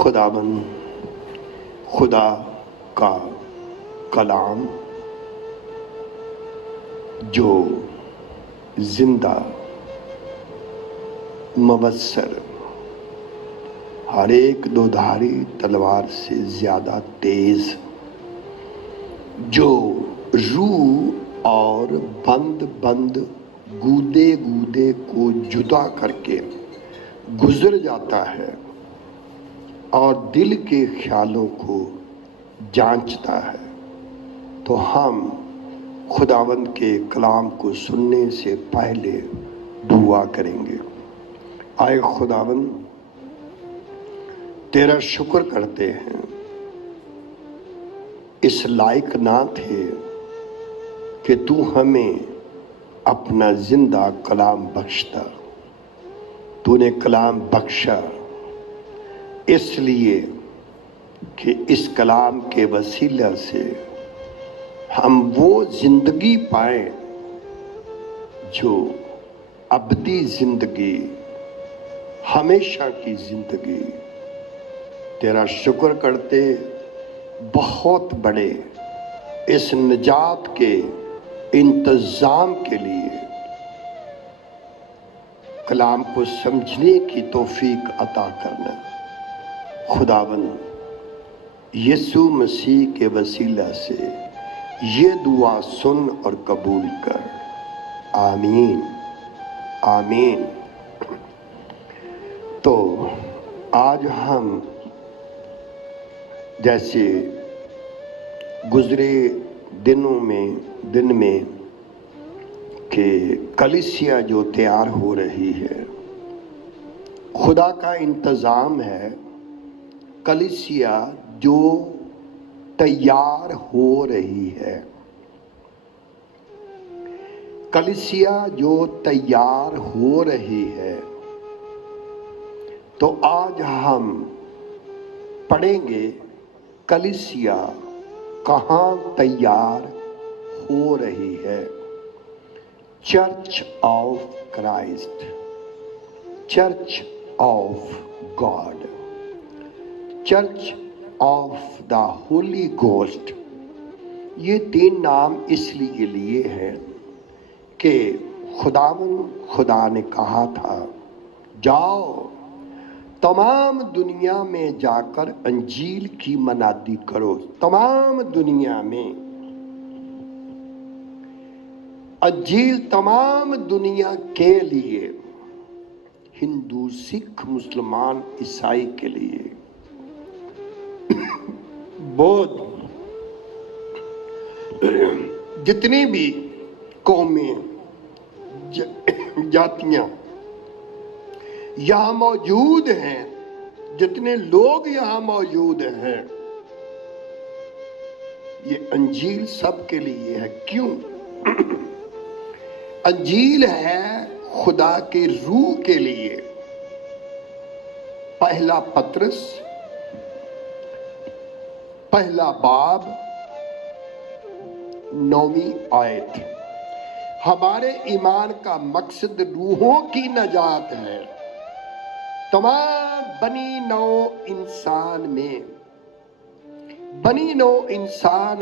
खुदाबंद खुदा का कलाम जो जिंदा मबस्सर हर एक दोधारी तलवार से ज्यादा तेज, जो रूह और बंद बंद गूदे गूदे को जुदा करके गुजर जाता है और दिल के ख्यालों को जांचता है। तो हम खुदावंद के कलाम को सुनने से पहले दुआ करेंगे। आए खुदावंद, तेरा शुक्र करते हैं, इस लायक ना थे कि तू हमें अपना जिंदा कलाम बख्शता। तूने कलाम बख्शा इसलिए कि इस कलाम के वसीला से हम वो जिंदगी पाएं जो अबदी जिंदगी, हमेशा की जिंदगी। तेरा शुक्र करते बहुत बड़े इस निजात के इंतजाम के लिए, कलाम को समझने की तौफीक अता करना। खुदावंद, यीशु मसीह के वसीला से ये दुआ सुन और कबूल कर। आमीन आमीन। तो आज हम जैसे गुजरे दिन में कि कलीसिया जो तैयार हो रही है, खुदा का इंतज़ाम है कलीसिया जो तैयार हो रही है। कलीसिया जो तैयार हो रही है, तो आज हम पढ़ेंगे कलीसिया कहाँ तैयार हो रही है। Church of Christ, church of God, church of the Holi ghost. ये तीन नाम इसलिए लिए हैं कि खुदा ने कहा था, जाओ तमाम दुनिया में जाकर अंजील की मनादी करो। तमाम दुनिया में अंजील, तमाम दुनिया के लिए, हिंदू, सिख, मुसलमान, ईसाई के लिए, बौद्ध, जितनी भी कौमें, जातियां यहाँ मौजूद हैं, जितने लोग यहाँ मौजूद हैं, ये अंजील सबके लिए है। क्यों? अंजील है खुदा के रूह के लिए। पहला पत्रस, पहला बाब, 9वीं आयत। हमारे ईमान का मकसद रूहों की नजात है। तमाम बनी नौ इंसान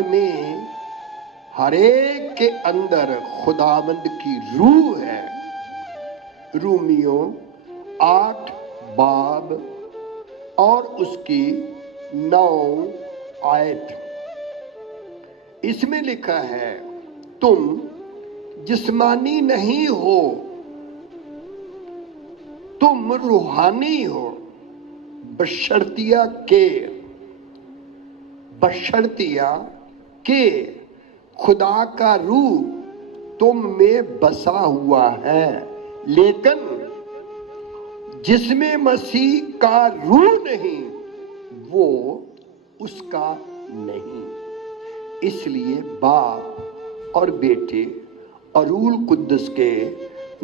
में हर एक के अंदर खुदावंद की रूह है। रोमियो 8 बाब और उसकी 9 आयत, इसमें लिखा है, तुम जिस्मानी नहीं हो, तुम रूहानी हो, बशर्तिया के खुदा का रूह तुम में बसा हुआ है। लेकिन जिसमें मसीह का रूह नहीं, वो उसका नहीं। इसलिए बाप और बेटे और रूह कुद्दस के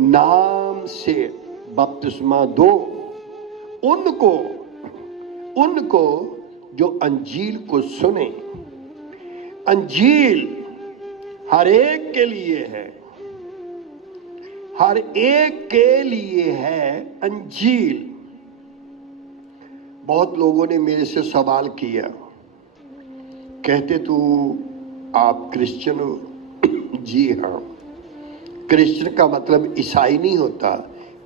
नाम से बपतिस्मा दो उनको जो अंजील को सुने। अंजील हर एक के लिए है, हर एक के लिए है अंजील। بہت لوگوں نے میرے سے سوال کیا، کہتے تو آپ کرسچن ہو؟ جی ہاں، کرسچن کا مطلب عیسائی نہیں ہوتا،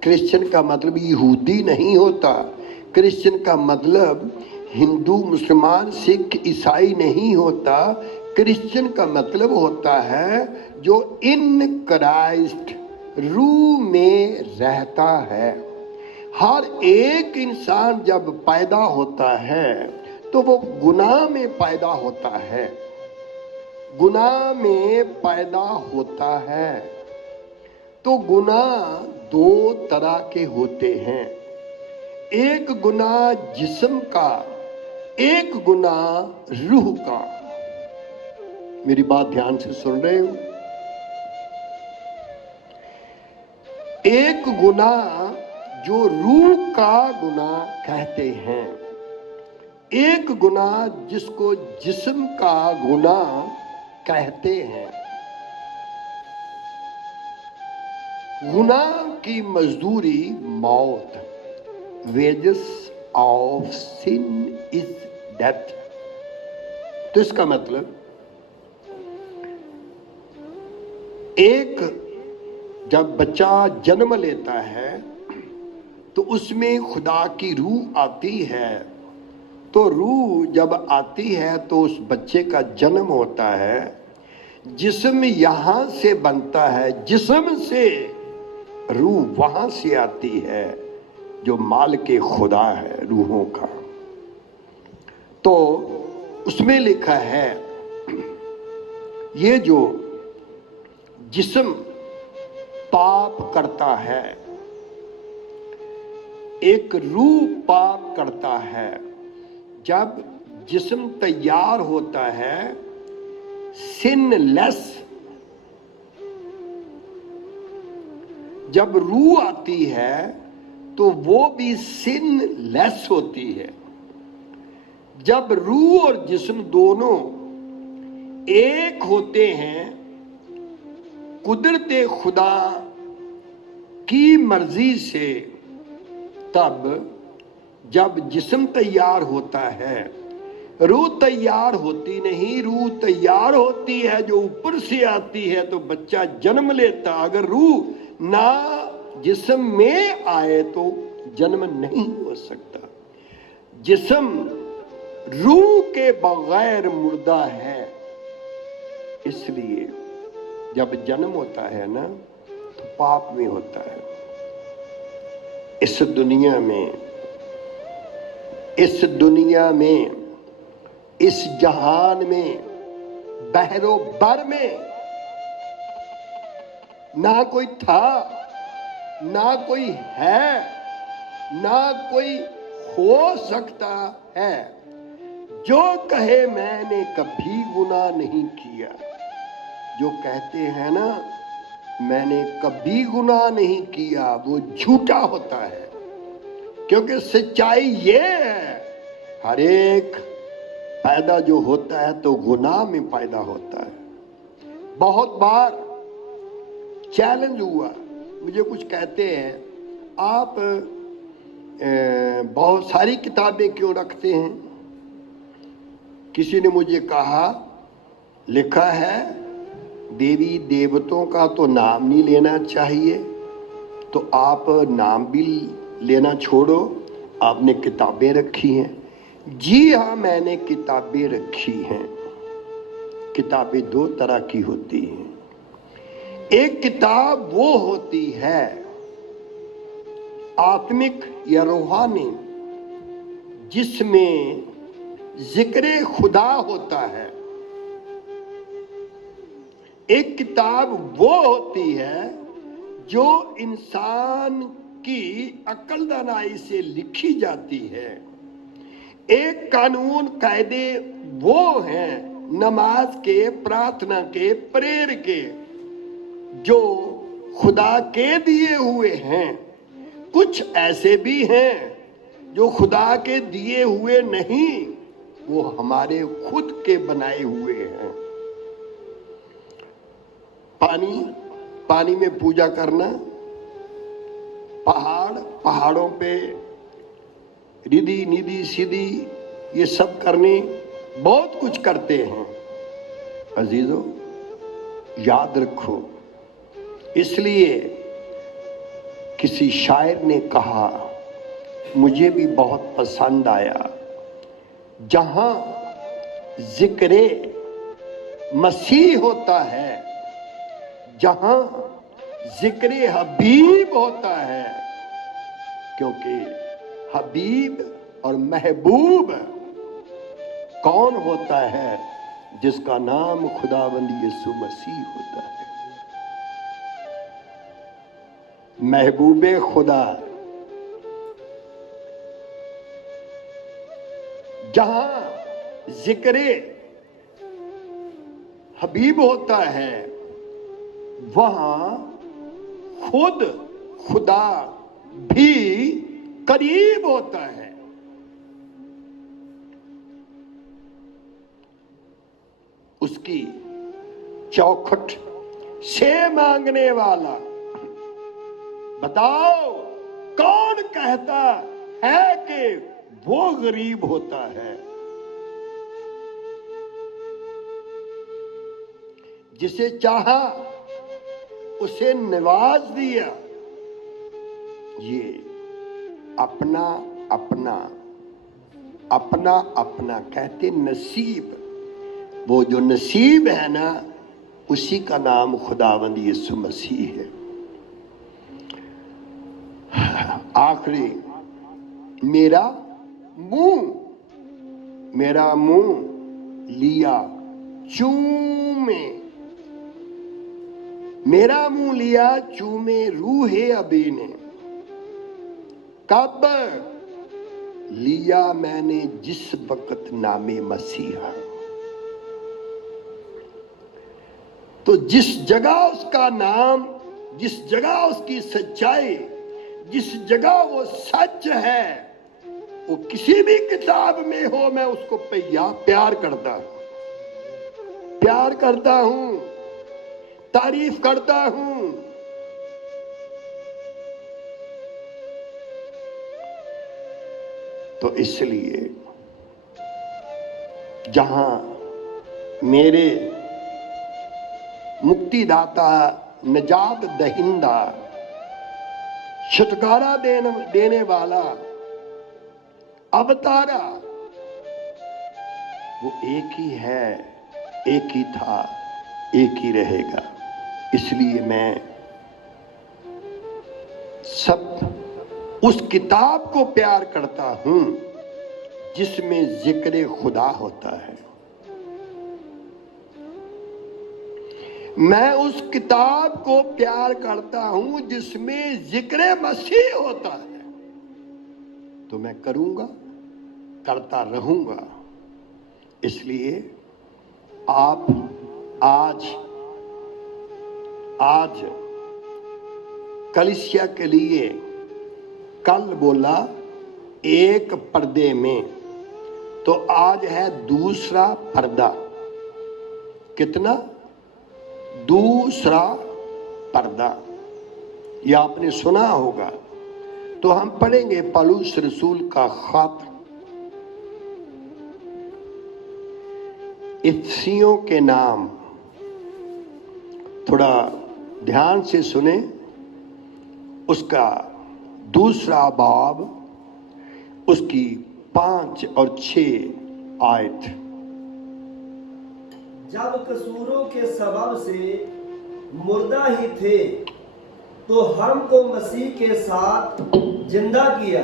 کرسچن کا مطلب یہودی نہیں ہوتا، کرسچن کا مطلب ہندو مسلمان سکھ عیسائی نہیں ہوتا، کرسچن کا مطلب ہوتا ہے جو ان کرائسٹ روح میں رہتا ہے۔ ہر ایک انسان جب پیدا ہوتا ہے تو وہ گناہ میں پیدا ہوتا ہے، گناہ میں پیدا ہوتا ہے۔ تو گناہ دو طرح کے ہوتے ہیں، ایک گناہ جسم کا، ایک گناہ روح کا۔ میری بات دھیان سے سن رہے ہو؟ ایک گناہ جو روح کا گناہ کہتے ہیں، ایک گناہ جس کو جسم کا گناہ کہتے ہیں۔ گناہ کی مزدوری موت، wages of sin is death۔ تو اس کا مطلب ایک جب بچہ جنم لیتا ہے تو اس میں خدا کی روح آتی ہے، تو روح جب آتی ہے تو اس بچے کا جنم ہوتا ہے، جسم یہاں سے بنتا ہے، جسم سے روح وہاں سے آتی ہے جو مالک خدا ہے روحوں کا۔ تو اس میں لکھا ہے یہ جو جسم پاپ کرتا ہے، ایک روح پاپ کرتا ہے۔ جب جسم تیار ہوتا ہے سن لیس، جب روح آتی ہے تو وہ بھی سن لیس ہوتی ہے۔ جب روح اور جسم دونوں ایک ہوتے ہیں قدرت خدا کی مرضی سے، تب جب جسم تیار ہوتا ہے، روح تیار ہوتی نہیں، روح تیار ہوتی ہے جو اوپر سے آتی ہے تو بچہ جنم لیتا۔ اگر روح نہ جسم میں آئے تو جنم نہیں ہو سکتا۔ جسم روح کے بغیر مردہ ہے، اس لیے جب جنم ہوتا ہے نا تو پاپ میں ہوتا ہے۔ اس دنیا میں، اس دنیا میں، اس جہان میں، بحر و بر میں نہ کوئی تھا، نہ کوئی ہے، نہ کوئی ہو سکتا ہے جو کہے میں نے کبھی گناہ نہیں کیا۔ جو کہتے ہیں نا میں نے کبھی گناہ نہیں کیا، وہ جھوٹا ہوتا ہے، کیونکہ سچائی یہ ہے ہر ایک پیدا جو ہوتا ہے تو گناہ میں پیدا ہوتا ہے۔ بہت بار چیلنج ہوا، مجھے کچھ کہتے ہیں آپ بہت ساری کتابیں کیوں رکھتے ہیں؟ کسی نے مجھے کہا لکھا ہے دیوی دیوتوں کا تو نام نہیں لینا چاہیے، تو آپ نام بھی لینا چھوڑو، آپ نے کتابیں رکھی ہیں۔ جی ہاں، میں نے کتابیں رکھی ہیں۔ کتابیں دو طرح کی ہوتی ہیں، ایک کتاب وہ ہوتی ہے آتمک یا روحانی جس میں ذکر خدا ہوتا ہے، ایک کتاب وہ ہوتی ہے جو انسان کی عقل دانائی سے لکھی جاتی ہے۔ ایک قانون قاعدے وہ ہیں نماز کے، پرارتھنا کے، پریئر کے، جو خدا کے دیے ہوئے ہیں۔ کچھ ایسے بھی ہیں جو خدا کے دیے ہوئے نہیں، وہ ہمارے خود کے بنائے ہوئے ہیں۔ پانی میں پوجا کرنا، پہاڑوں پہ रिधि निधि सीधी ये सब करने बहुत कुछ करते हैं। अजीजों याद रखो, इसलिए किसी शायर ने कहा, मुझे भी बहुत पसंद आया, जहां जिक्रे मसीह होता है, जहां जिक्रे हबीब होता है, क्योंकि हबीब और महबूब कौन होता है? जिसका नाम खुदावंद यीशु मसीह होता है। महबूबे खुदा जहां जिक्रे हबीब होता है, वहां खुद खुदा भी करीब होता है। उसकी चौखट से मांगने वाला, बताओ कौन कहता है कि वो गरीब होता है? जिसे चाहा उसे नवाज दिया। ये अपना अपना अपना अपना कहते नसीब, वो जो नसीब है ना, उसी का नाम खुदावंद यीशु मसीह है। आखिरी, मेरा मुंह लिया चूमे, मेरा मुंह लिया चूमे रूहे अबी ने। कब लिया मैंने? जिस वक्त नामे मसीहा। तो जिस जगह उसका नाम, जिस जगह उसकी सच्चाई, जिस जगह वो सच है, वो किसी भी किताब में हो, मैं उसको प्यार करता हूं, प्यार करता हूं, तारीफ करता हूं। तो इसलिए जहां मेरे मुक्तिदाता, निजात दहिंदा, छुटकारा देने वाला, अवतारा, वो एक ही है, एक ही था, एक ही रहेगा। इसलिए मैं सब उस किताब को प्यार करता हूं जिसमें जिक्र खुदा होता है। मैं उस किताब को प्यार करता हूं जिसमें जिक्र मसीह होता है। तो मैं करूंगा, करता रहूंगा। इसलिए आप आज कलीसिया के लिए, कल बोला एक पर्दे में, तो आज है दूसरा पर्दा। कितना? दूसरा पर्दा। ये आपने सुना होगा। तो हम पढ़ेंगे पौलुस रसूल का खत इफिसियों के नाम। थोड़ा ध्यान से सुने। उसका दूसरा बाब, उसकी 5 और 6 आयत। जब कसूरों के सबब से मुर्दा ही थे, तो हमको मसीह के साथ जिंदा किया।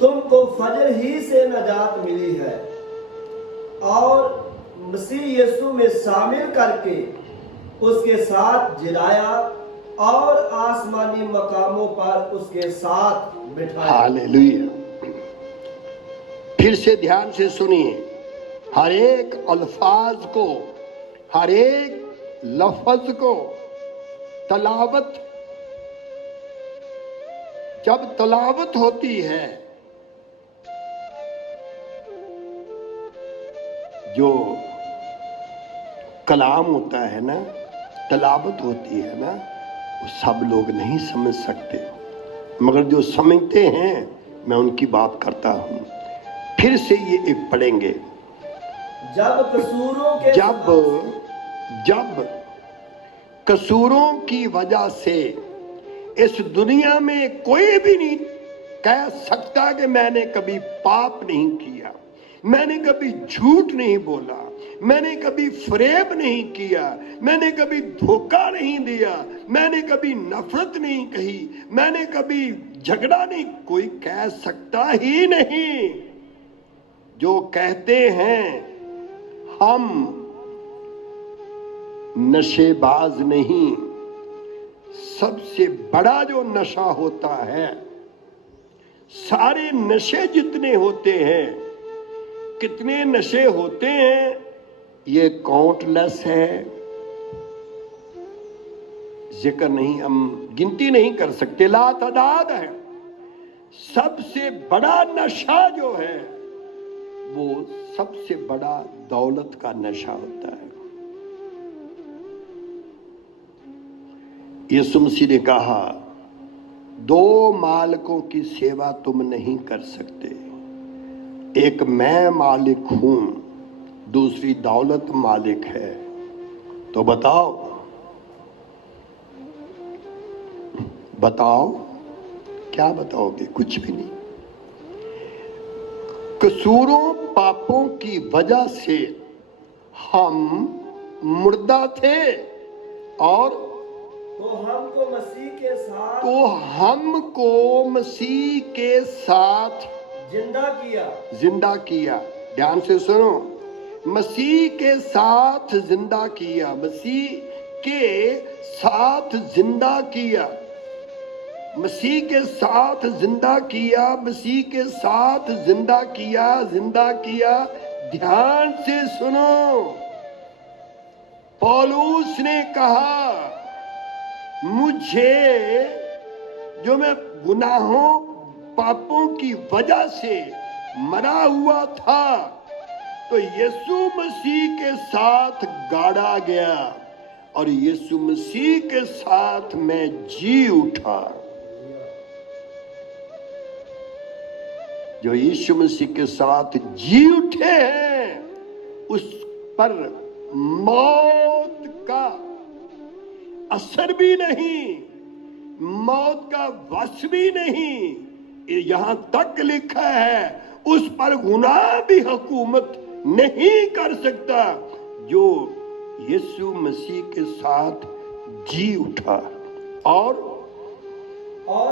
तुमको फजर ही से नजात मिली है और मसीह यीशु में शामिल करके उसके साथ जिलाया और आसमानी मकामों पर उसके साथ बिठाया। हालेलुया। फिर से ध्यान से सुनिए। हर एक अल्फाज को, हर एक लफ्ज को तलावत, जब तलावत होती है, जो कलाम होता है ना, तलावत होती है ना, वो सब लोग नहीं समझ सकते, मगर जो समझते हैं मैं उनकी बात करता हूं। फिर से ये एक पढ़ेंगे। जब कसूरों के जब कसूरों की वजह से इस दुनिया में कोई भी नहीं कह सकता कि मैंने कभी पाप नहीं किया, मैंने कभी झूठ नहीं बोला, मैंने कभी फरेब नहीं किया, मैंने कभी धोखा नहीं दिया, मैंने कभी नफरत नहीं कही, मैंने कभी झगड़ा नहीं, कोई कह सकता ही नहीं। जो कहते हैं हम नशेबाज नहीं, सबसे बड़ा जो नशा होता है, सारे नशे जितने होते हैं, कितने नशे होते हैं ये काउंटलेस है, जिक्र नहीं, हम गिनती नहीं कर सकते, लातादाद है। सबसे बड़ा नशा जो है वो सबसे बड़ा दौलत का नशा होता है। यीशु मसीह ने कहा, दो मालिकों की सेवा तुम नहीं कर सकते, एक मैं मालिक हूं, दूसरी दौलत मालिक है। तो बताओ क्या बताओगे? कुछ भी नहीं। कसूरों पापों की वजह से हम मुर्दा थे और तो हमको मसीह के साथ जिंदा किया। ध्यान से सुनो, मसीह के साथ जिंदा किया, मसीह के साथ जिंदा किया, मसीह के साथ जिंदा किया, मसीह के साथ जिंदा किया, जिंदा किया। ध्यान से सुनो, पौलुस ने कहा, मुझे जो मैं गुनाहों पापों की वजह से मरा हुआ था, तो यीशु मसीह के साथ गाड़ा गया और यीशु मसीह के साथ मैं जी उठा। जो यीशु मसीह के साथ जी उठे हैं, उस पर मौत का असर भी नहीं, मौत का वश भी नहीं। यहां तक लिखा है, उस पर गुनाह भी हुकूमत नहीं कर सकता, जो यीशु मसीह के साथ जी उठा और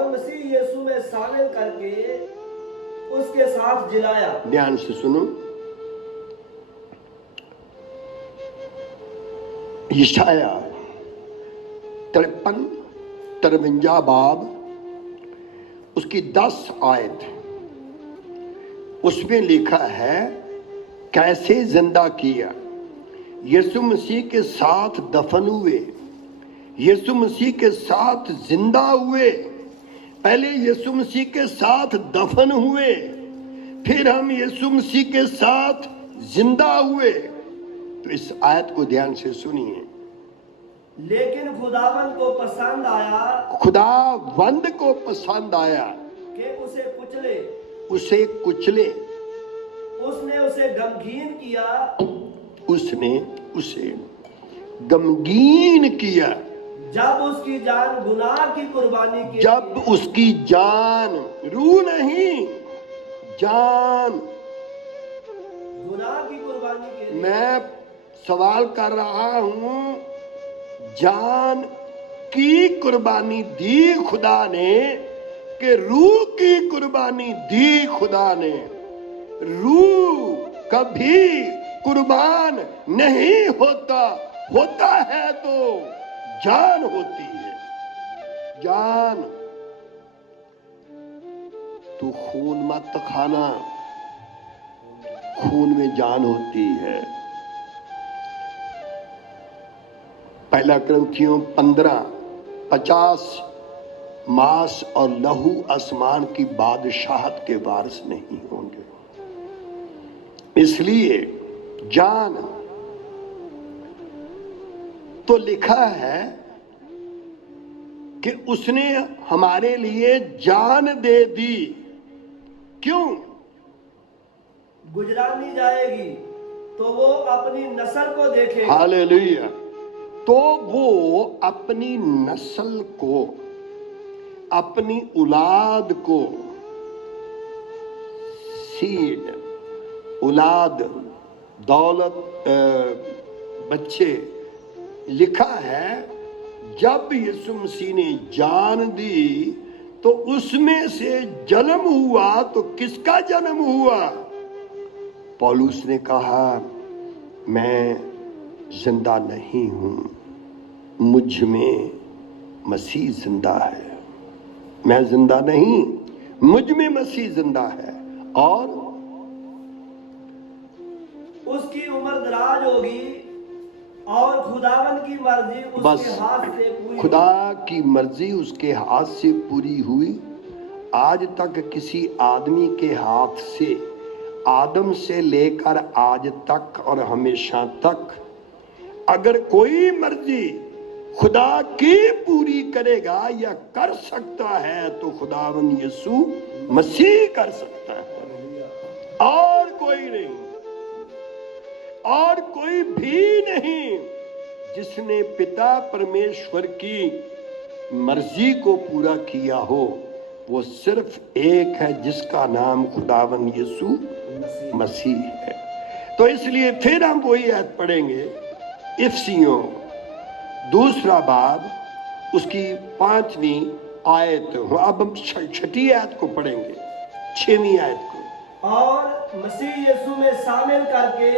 मसीह यीशु में शामिल करके उसके साथ जिलाया। ध्यान से सुनो, यशाया 53 बाब उसकी 10 आयत, उसमें लिखा है कैसे जिंदा किया। यीशु मसीह के साथ दफन हुए, यीशु मसीह के साथ जिंदा हुए। पहले यीशु मसीह के साथ दफन हुए, फिर हम यीशु मसीह के साथ जिंदा हुए। तो इस आयत को ध्यान से सुनिए। लेकिन खुदावंद को पसंद आया कि उसे कुचले, उसने उसे गमगीन किया। जब उसकी जान गुनाह की कुर्बानी के, जब उसकी जान, रूह नहीं, जान गुनाह की कुर्बानी के लिए। मैं सवाल कर रहा हूं, जान की कुर्बानी दी खुदा ने कि रूह की कुर्बानी दी खुदा ने? रूह कभी कुर्बान नहीं होता, होता है तो जान होती है। जान, तू खून मत खाना, खून में जान होती है। पहला कुरिन्थियों 15:50 मांस और लहू आसमान की बादशाहत के वारिस नहीं होंगे। इसलिए जान तो लिखा है कि उसने हमारे लिए जान दे दी, क्यों? गुजरानी जाएगी तो वो अपनी नस्ल को देखेगा। हालेलुया। तो वो अपनी नस्ल को, अपनी औलाद को, सीड, औलाद, दौलत, बच्चे, लिखा है जब यीशु मसीह ने जान दी तो उसमें से जन्म हुआ। तो किसका जन्म हुआ? पौलुस ने कहा मैं जिंदा नहीं हूं, मुझ में मसीह जिंदा है। मैं जिंदा नहीं, मुझ में मसीह जिंदा है। और उसकी उम्र दराज होगी और खुदावन की मर्जी बस उसके हाथ से पूरी खुदा की मर्जी उसके हाथ से पूरी हुई। आज तक किसी आदमी के हाथ से, आदम से लेकर आज तक और हमेशा तक, अगर कोई मर्जी खुदा की पूरी करेगा या कर सकता है तो खुदावन यीशु मसीह कर सकता है, और कोई नहीं, और कोई भी नहीं। जिसने पिता परमेश्वर की मर्जी को पूरा किया हो वो सिर्फ एक है, जिसका नाम खुदावन यीशु मसीह है। तो इसलिए फिर हम वही आयत पढ़ेंगे, इफिसियों 2 बाब उसकी 5वीं आयत। अब हम 6ठी आयत को पढ़ेंगे, 6वीं आयत को। और मसीह यीशु में शामिल करके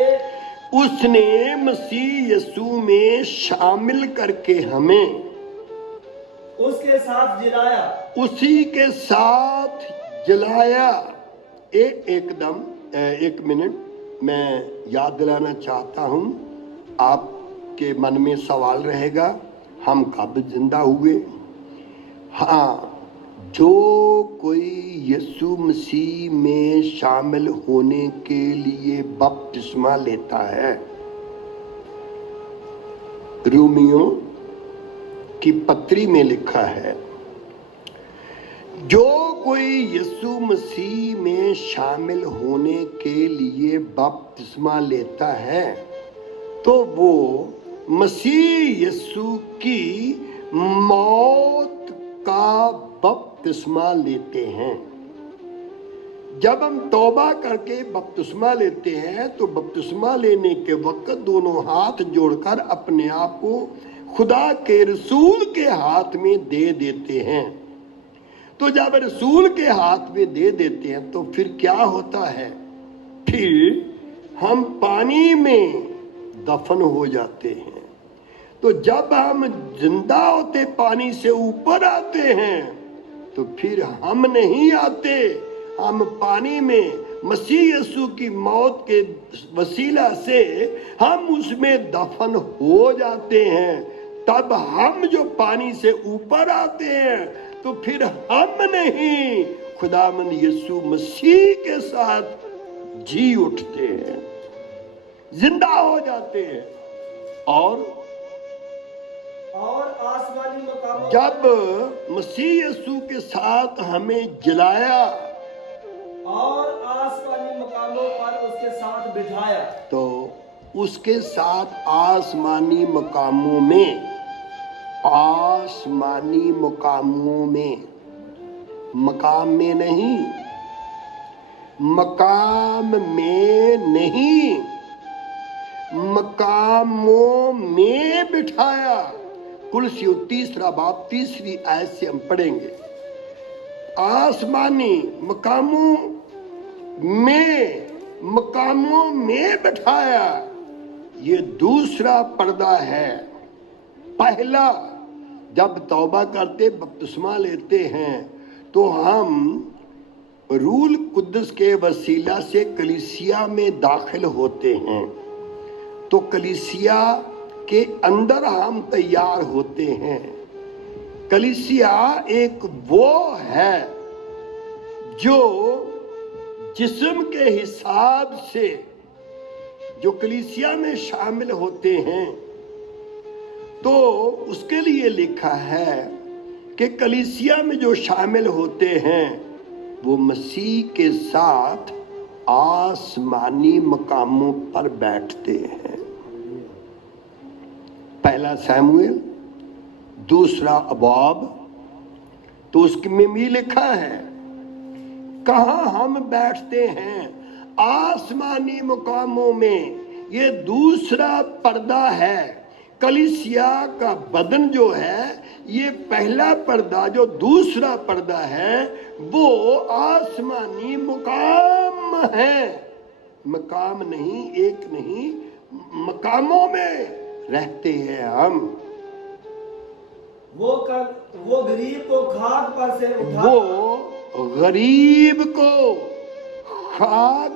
उसने मसीह यीशु में शामिल करके हमें उसके साथ जिलाया। उसी के साथ जलाया। एक मिनट मैं याद दिलाना चाहता हूं, आपके मन में सवाल रहेगा हम कब जिंदा हुए? हाँ, जो कोई यीशु मसीह में शामिल होने के लिए बपतिस्मा लेता है, रोमियो की पत्री में लिखा है, जो कोई यीशु मसीह में शामिल होने के लिए बपतिस्मा लेता है तो वो मसीह यीशु की मौत का बपतिस्मा लेते हैं। जब हम तौबा करके बपतिस्मा लेते हैं तो बपतिस्मा लेने के वक्त दोनों हाथ जोड़कर अपने आप को खुदा के रसूल के हाथ में दे देते हैं। तो जब रसूल के हाथ में दे देते हैं तो फिर क्या होता है? फिर हम पानी में दफन हो जाते हैं। तो जब हम जिंदा होते पानी से ऊपर आते हैं तो फिर हम नहीं आते, हम पानी में मसीह यीशु की मौत के वसीला से हम उसमें दफन हो जाते हैं। तब हम जो पानी से ऊपर आते हैं तो फिर हम नहीं, खुदावंद यीशु मसीह के साथ जी उठते हैं, जिंदा हो जाते हैं। और आसमानी मकामों जब मसीह यीशु के साथ हमें जलाया और आसमानी मकामों पर उसके साथ बिठाया, तो उसके साथ आसमानी मकामों में, आसमानी मकामों में, मकाम में नहीं, मकाम में नहीं, मकामों में बिठाया। कुलसियों 3 बाब 3 आयत से हम पढ़ेंगे। आसमानी मकामों में बिठाया, ये दूसरा पर्दा है। पहला, जब तौबा करते बपतिस्मा लेते हैं तो हम रूल कुद्दस के वसीला से कलीसिया में दाखिल होते हैं। तो कलीसिया के अंदर हम तैयार होते हैं। कलीसिया एक वो है जो जिस्म के हिसाब से जो कलीसिया में शामिल होते हैं, तो उसके लिए लिखा है कि कलीसिया में जो शामिल होते हैं وہ مسیح کے ساتھ آسمانی مقاموں پر بیٹھتے ہیں۔ پہلا ساموئیل 2 ابواب تو اس میں بھی لکھا ہے کہاں ہم بیٹھتے ہیں، آسمانی مقاموں میں۔ یہ دوسرا پردہ ہے۔ کلیسیا کا بدن جو ہے، یہ پہلا پردہ جو دوسرا پردہ ہے وہ آسمانی مقام ہے۔ مقام نہیں، ایک نہیں، مقاموں میں رہتے ہیں ہم۔ وہ غریب کو خاک پر سے وہ غریب کو خاک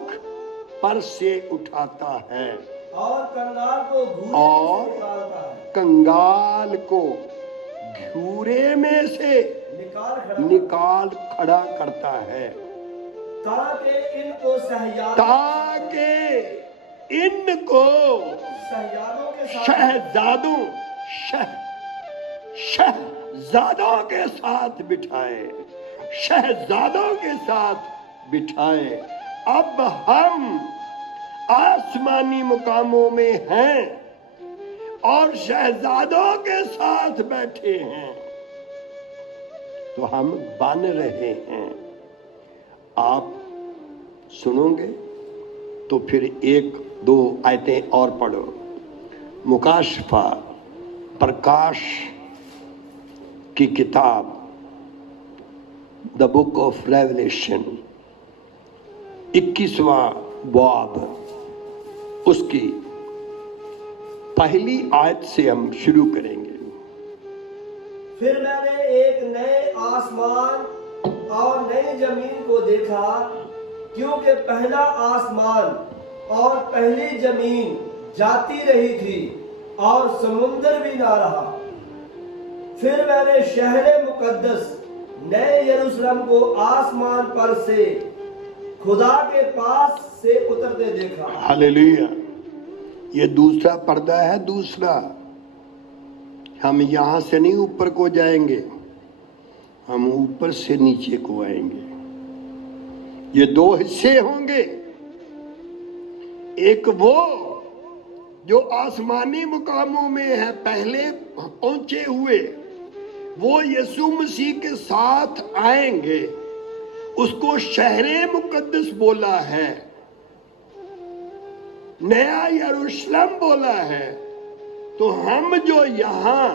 پر سے اٹھاتا ہے اور کنگال کو گھورے اور سے نکالتا ہے، کنگال کو گھورے میں سے نکال کھڑا کرتا ہے، تاکہ ان کو شہزادوں کے ساتھ بٹھائے، شہزادوں کے ساتھ بٹھائے۔ اب ہم آسمانی مقاموں میں ہیں اور شہزادوں کے ساتھ بیٹھے ہیں، تو ہم بن رہے ہیں۔ آپ سنو گے تو پھر 1-2 آیتیں اور پڑھو۔ مکاشفہ، پرکاش کی کتاب، دا بک آف ریویلیشن، 21واں باب، اس کی پہلی آیت سے ہم شروع کریں گے۔ پھر میں نے ایک نئے آسمان اور نئی زمین کو دیکھا، کیونکہ پہلا آسمان اور پہلی زمین جاتی رہی تھی اور سمندر بھی نہ رہا۔ پھر میں نے شہر مقدس نئے یروشلم کو آسمان پر سے خدا کے پاس سے اترتے دیکھا۔ ہلیلویا! یہ دوسرا پردہ ہے، دوسرا۔ ہم یہاں سے نہیں اوپر کو جائیں گے، ہم اوپر سے نیچے کو آئیں گے۔ یہ 2 حصے ہوں گے، ایک وہ جو آسمانی مقاموں میں ہے، پہلے پہنچے ہوئے، وہ یسوع مسیح کے ساتھ آئیں گے، اس کو شہر مقدس بولا ہے، نیا یروشلم بولا ہے۔ تو ہم جو یہاں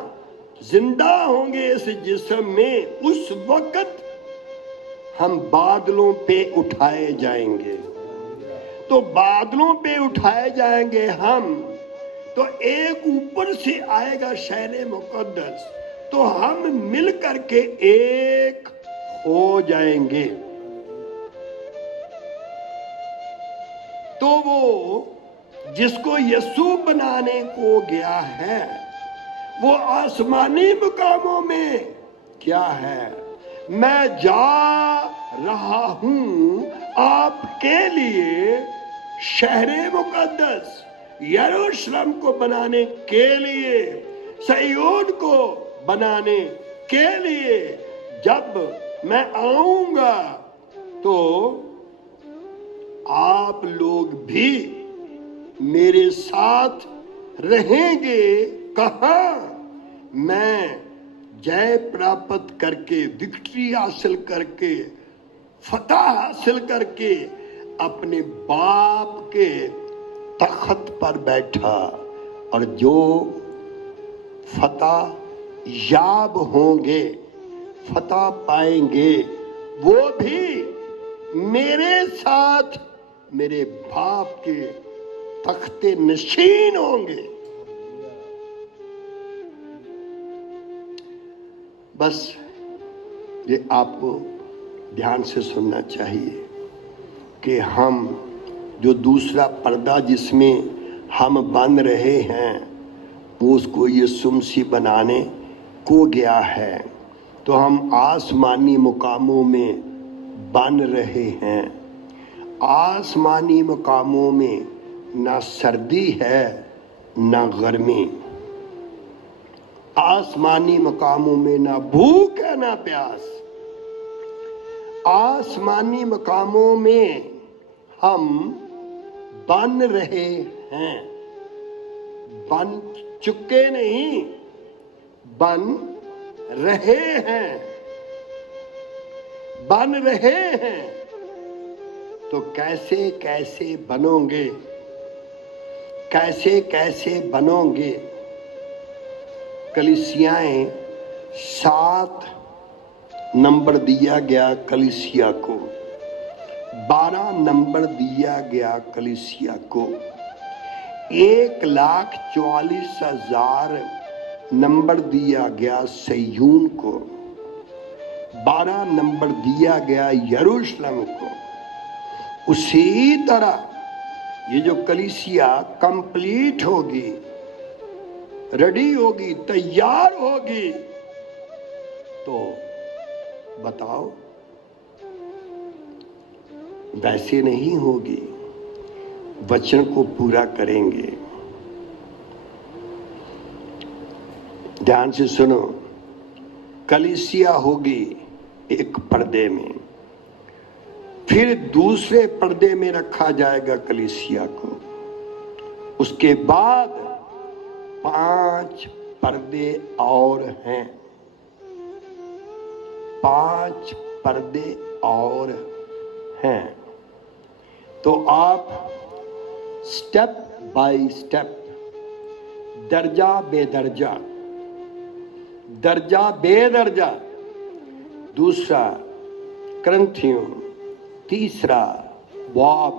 زندہ ہوں گے اس جسم میں، اس وقت ہم بادلوں پہ اٹھائے جائیں گے۔ تو بادلوں پہ اٹھائے جائیں گے ہم، تو ایک اوپر سے آئے گا شہر مقدس، تو ہم مل کر کے ایک ہو جائیں گے۔ تو وہ جس کو یسوع بنانے کو گیا ہے، وہ آسمانی مقاموں میں کیا ہے؟ میں جا رہا ہوں آپ کے لیے شہر مقدس یروشلم کو بنانے کے لیے، صہیون کو بنانے کے لیے۔ جب میں آؤں گا تو آپ لوگ بھی میرے ساتھ رہیں گے۔ کہاں؟ میں جے پراپت کر کے، وکٹری حاصل کر کے، فتح حاصل کر کے اپنے باپ کے تخت پر بیٹھا، اور جو فتح یاب ہوں گے، فتح پائیں گے، وہ بھی میرے ساتھ میرے باپ کے تخت نشین ہوں گے۔ بس یہ آپ کو دھیان سے سننا چاہیے کہ ہم جو دوسرا پردہ جس میں ہم بن رہے ہیں، وہ اس کو یسوع مسیح بنانے کو گیا ہے، تو ہم آسمانی مقاموں میں بن رہے ہیں۔ آسمانی مقاموں میں نہ سردی ہے نہ گرمی، آسمانی مقاموں میں نہ بھوک ہے نہ پیاس، आसमानी मकामों में हम बन रहे हैं, बन चुके नहीं, बन रहे हैं, बन रहे हैं। तो कैसे कैसे बनोगे, कैसे कैसे बनोगे? कलीसियाएं 7 नंबर दिया गया कलीसिया को, 12 नंबर दिया गया कलीसिया को, 1,44,000 नंबर दिया गया सयून को, 12 नंबर दिया गया यरूशलेम को। उसी तरह ये जो कलीसिया कंप्लीट होगी, रेडी होगी, तैयार होगी, तो बताओ वैसे नहीं होगी, वचन को पूरा करेंगे। ध्यान से सुनो, कलीसिया होगी एक पर्दे में, फिर दूसरे पर्दे में रखा जाएगा कलीसिया को, उसके बाद 5 पर्दे और हैं, 5 पर्दे और हैं। तो आप स्टेप बाय स्टेप, दर्जा बेदर्जा, दर्जा बेदर्जा, दूसरा करंथियों, तीसरा बाब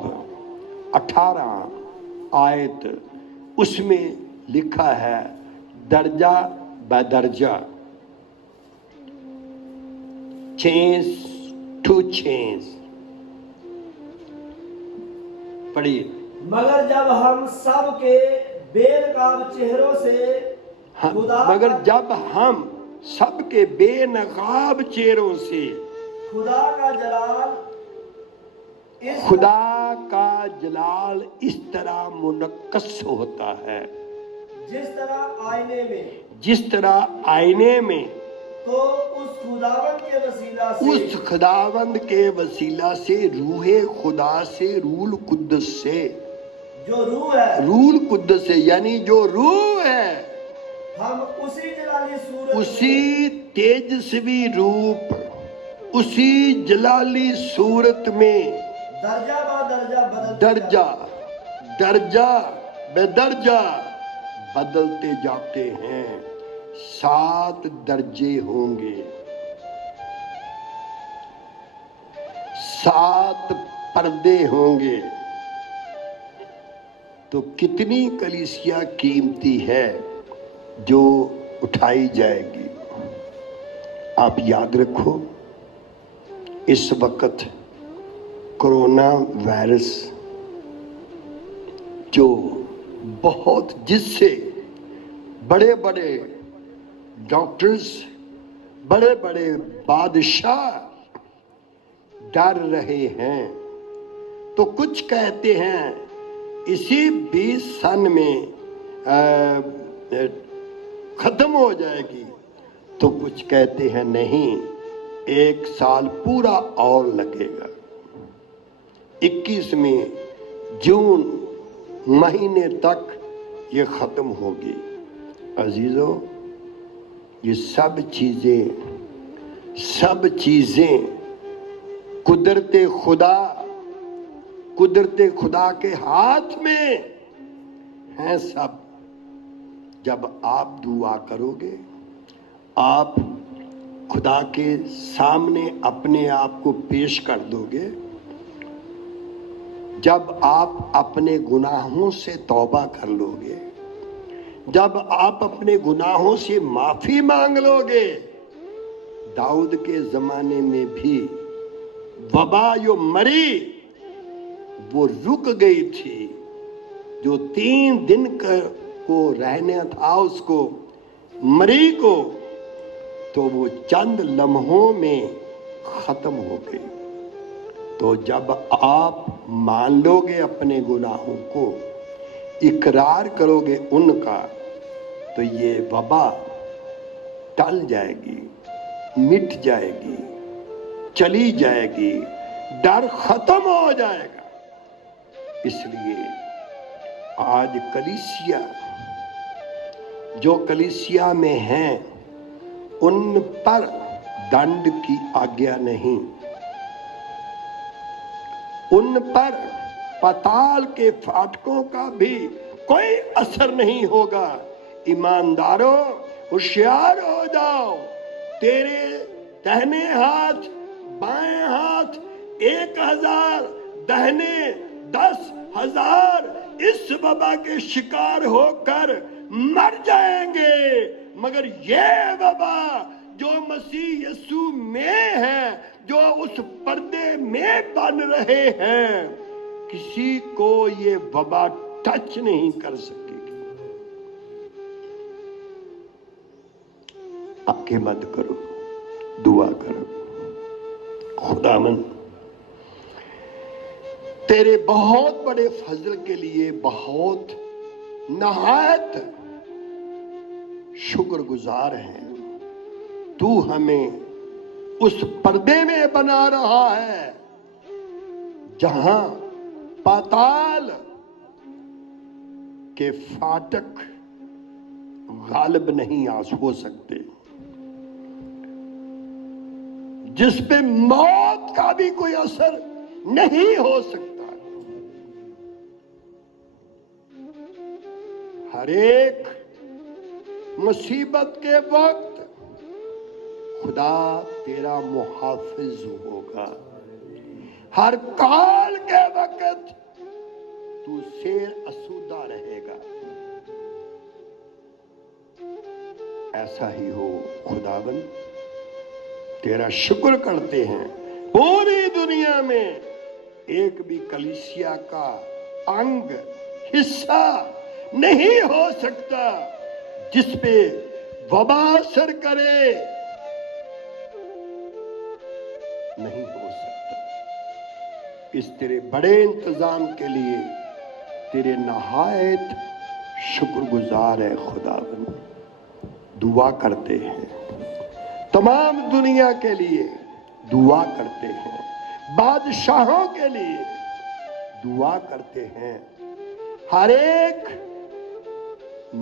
18 आयत, उसमें लिखा है दर्जा बदर्जा, चेंज टू चेंज। पढ़िए। मगर जब हम सब के बेनकाब चेहरों से मगर जब हम सबके बेनकाब चेहरों से खुदा का जलाल इस तरह मुनक्कस होता है, जिस तरह आईने में, तो उस खुदावंद के वसीला से रूहे खुदा से, रूल कुद्दस से, जो रूह है, रूल कुद्दस से यानी जो रूह है, हम उसी जलाली सूरत, उसी तेजस्वी रूप, उसी जलाली सूरत में दर्जा बेदर्जा बदलते जाते हैं। 7 दर्जे होंगे, 7 पर्दे होंगे। तो कितनी कलीसिया कीमती है जो उठाई जाएगी। आप याद रखो, इस वक्त कोरोना वायरस जो बहुत, जिससे बड़े बड़े डॉक्टर्स, बड़े बड़े बादशाह डर रहे हैं, तो कुछ कहते हैं इसी 20 सन में खत्म हो जाएगी, तो कुछ कहते हैं नहीं, 1 साल पूरा और लगेगा। 21वें जून महीने तक ये खत्म होगी। अजीजों, ये सब चीजें कुदरते खुदा के हाथ में हैं सब। जब आप दुआ करोगे, आप खुदा के सामने अपने आप को पेश कर दोगे, जब आप अपने गुनाहों से तौबा कर लोगे, जब आप अपने गुनाहों से माफी मांग लोगे। दाऊद के जमाने में भी वबा जो मरी वो रुक गई थी, जो 3 दिन को रहना था उसको, मरी को, तो वो चंद लम्हों में खत्म हो गई। तो जब आप मान लोगे अपने गुनाहों को, इकरार करोगे उनका, तो ये वबा टल जाएगी, मिट जाएगी, चली जाएगी, डर खत्म हो जाएगा। इसलिए आज कलीसिया, जो कलीसिया में हैं, उन पर दंड की आज्ञा नहीं, उन पर पाताल के फाटकों का भी कोई असर नहीं होगा। ईमानदारों, होशियार हो जाओ। तेरे दाहिने हाथ, बाएं हाथ 1000, दाहिने 10,000 इस वबा के शिकार होकर मर जाएंगे, मगर ये वबा जो मसीह यीशु में है, जो उस पर्दे में बन रहे हैं, किसी को ये वबा टच नहीं कर सकेगी। आंखें बंद करो, दुआ करो। खुदावंद, तेरे बहुत बड़े फजल के लिए बहुत नहायत शुक्रगुजार हैं। तू हमें उस पर्दे में बना रहा है जहां पाताल के फाटक गालिब नहीं हो सकते, जिस पे मौत का भी कोई असर नहीं हो सकता। हर एक मुसीबत के वक्त खुदा तेरा मुहाफिज होगा। हर काल के वक्त तू शेर असूदा रहेगा। ऐसा ही हो खुदावन, तेरा शुक्र करते हैं। पूरी दुनिया में एक भी कलीसिया का अंग, हिस्सा नहीं हो सकता जिस पे वबा असर करे, नहीं हो सकता। इस तेरे बड़े इंतजाम के लिए तेरे नहायत शुक्रगुजार है खुदावंद। दुआ करते हैं, तमाम दुनिया के लिए दुआ करते हैं, बादशाहों के लिए दुआ करते हैं, हर एक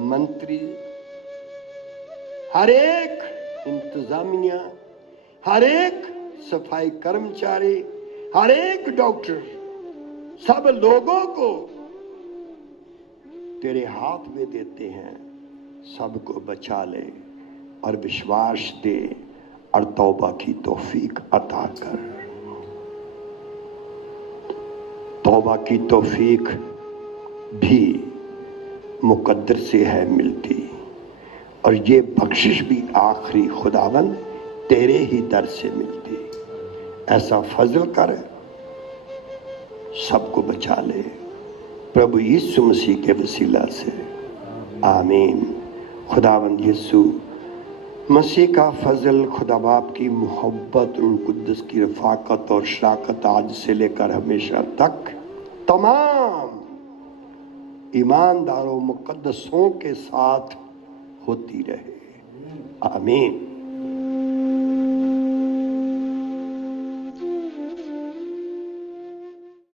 मंत्री, हर एक इंतजामिया, हर एक सफाई कर्मचारी, हर एक डॉक्टर, सब लोगों को तेरे हाथ में देते हैं। सबको बचा ले और विश्वास दे और तौबा की तौफीक अता कर। तौबा की तौफीक भी मुकद्दर से है मिलती, और ये बख्शिश भी आखिरी खुदावन तेरे ही दर से मिलती। ऐसा फजल कर, सबको बचा ले प्रभु यीशु मसीह के वसीला से, आमीन। खुदावंद यीशु मसीह का फजल, खुदा बाप की मोहब्बत, रूह कुद्दस की रफाकत और शराकत आज से लेकर हमेशा तक तमाम ईमानदारों मुकद्दसों के साथ होती रहे, आमीन।